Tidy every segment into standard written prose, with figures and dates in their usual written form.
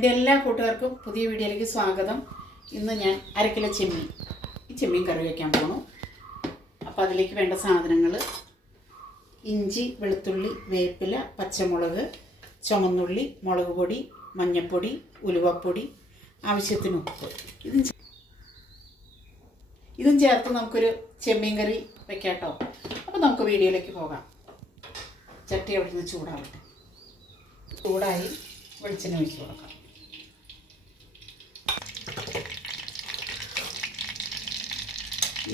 എൻ്റെ എല്ലാ കൂട്ടുകാർക്കും പുതിയ വീഡിയോയിലേക്ക് സ്വാഗതം. ഇന്ന് ഞാൻ അരക്കിലോ ചെമ്മീൻ ചെമ്മീൻ കറി വയ്ക്കാൻ പോണു. അപ്പോൾ അതിലേക്ക് വേണ്ട സാധനങ്ങൾ: ഇഞ്ചി, വെളുത്തുള്ളി, വേപ്പില, പച്ചമുളക്, ചുമന്നുള്ളി, മുളക് പൊടി, മഞ്ഞൾപ്പൊടി, ഉലുവപ്പൊടി, ആവശ്യത്തിന് ഉപ്പ്. ഇതും ചേർത്ത് നമുക്കൊരു ചെമ്മീൻ കറി വയ്ക്കാം കേട്ടോ. അപ്പോൾ നമുക്ക് വീഡിയോയിലേക്ക് പോകാം. ചട്ടി അവിടെ നിന്ന് ചൂടാവട്ടെ. ചൂടായി വെളിച്ചെണ്ണ ഒഴിച്ച് കൊടുക്കാം.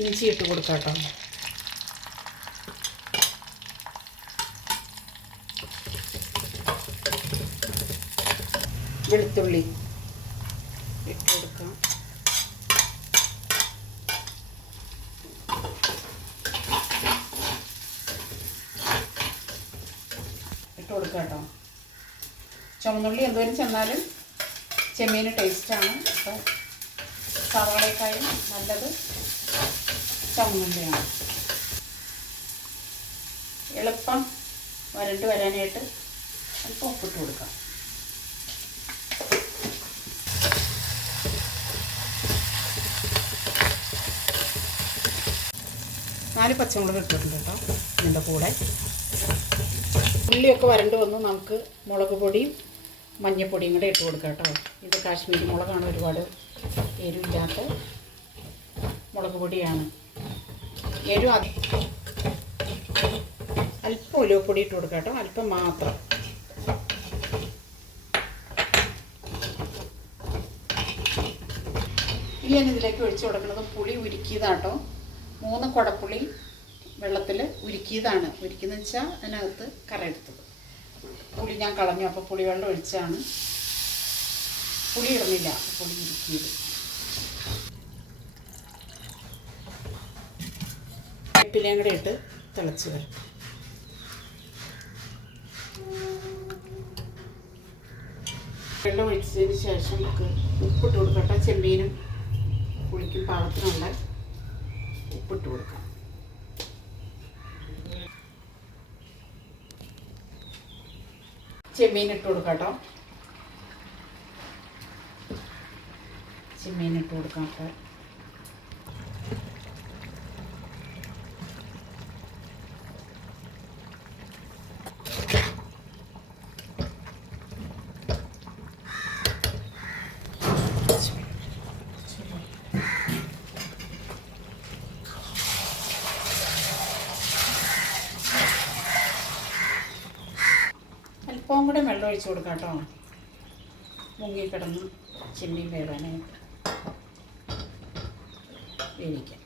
ഇഞ്ചി ഇട്ട് കൊടുക്കാം കേട്ടോ. വെളുത്തുള്ളി ഇട്ട് കൊടുക്കാം. ഇട്ട് കൊടുക്കാം കേട്ടോ. ചുമന്നുള്ളി എന്തോരം ചെന്നാലും ചെമ്മീന് ടേസ്റ്റാണ്. അപ്പോൾ സവാളയേക്കാളും നല്ലത് ചുമന്നുള്ളിയാണ്. എളുപ്പം വരണ്ട് വരാനായിട്ട് അല്പം ഉപ്പിട്ട് കൊടുക്കാം. നാല് പച്ചമുളക് ഇട്ടിട്ടുണ്ട് കേട്ടോ. ഇതിൻ്റെ കൂടെ ഉള്ളിയൊക്കെ വരണ്ട് വന്ന് നമുക്ക് മുളക് പൊടിയും മഞ്ഞൾപ്പൊടിയും കൂടെ ഇട്ട് കൊടുക്കാം കേട്ടോ. ഇത് കാശ്മീരി മുളകാണ്, ഒരുപാട് എരിവില്ലാത്ത മുളക് പൊടിയാണ്. എരിവ് അല്പം ഉലുവപ്പൊടി ഇട്ട് കൊടുക്കാം കേട്ടോ, അല്പം മാത്രം. ഇനി ഞാൻ ഇതിലേക്ക് ഒഴിച്ചു കൊടുക്കുന്നത് പുളി ഉരുക്കിയതാട്ടോ. 3 കുടപ്പുളി വെള്ളത്തിൽ ഉരുക്കിയതാണ്. ഉരുക്കിയെന്ന് വെച്ചാൽ അതിനകത്ത് കറയെടുത്തത്. പുളി ഞാൻ കളഞ്ഞു, അപ്പോൾ പുളിവെള്ളം ഒഴിച്ചാണ്. പുളി ഇടുന്നില്ല, പുളി ഉരുക്കിയത്. വേപ്പിലയും കൂടെ ഇട്ട് തിളച്ച് വരും. വെള്ളം ഒഴിച്ചതിന് ശേഷം നമുക്ക് ഉപ്പിട്ട് കൊടുക്കട്ടെ. ചെമ്മീനും പുളിക്കും പാകത്തിനുള്ള ഉപ്പിട്ട് കൊടുക്കാം. ചെമ്മീൻ ഇട്ട് കൊടുക്കാം കേട്ടോ. ചെമ്മീൻ ഇട്ട് കൊടുക്കാം. അപ്പോൾ അല്പം കൂടെ വെള്ളം ഒഴിച്ച് കൊടുക്കാം കേട്ടോ. മുങ്ങിക്കിടന്ന് ചെമ്മീൻ വേവാനായിട്ട് വേവിക്കാം.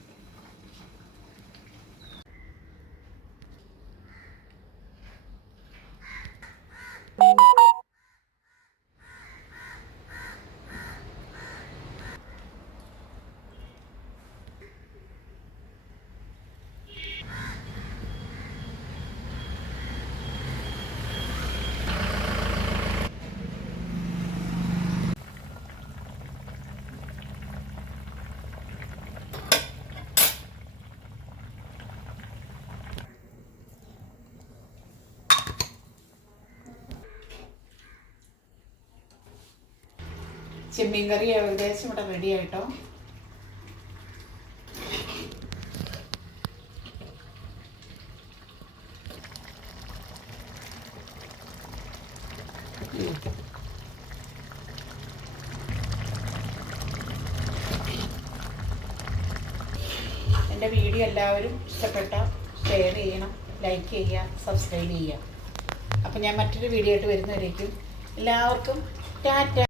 ചെമ്മീൻ കറി ഏകദേശം ഇവിടെ റെഡി ആയിട്ടോ. എൻ്റെ വീഡിയോ എല്ലാവരും ഇഷ്ടപ്പെട്ട ഷെയർ ചെയ്യണം, ലൈക്ക് ചെയ്യുക, സബ്സ്ക്രൈബ് ചെയ്യുക. അപ്പോൾ ഞാൻ മറ്റൊരു വീഡിയോ ആയിട്ട് വരുന്നവരേക്കും എല്ലാവർക്കും ടാറ്റ.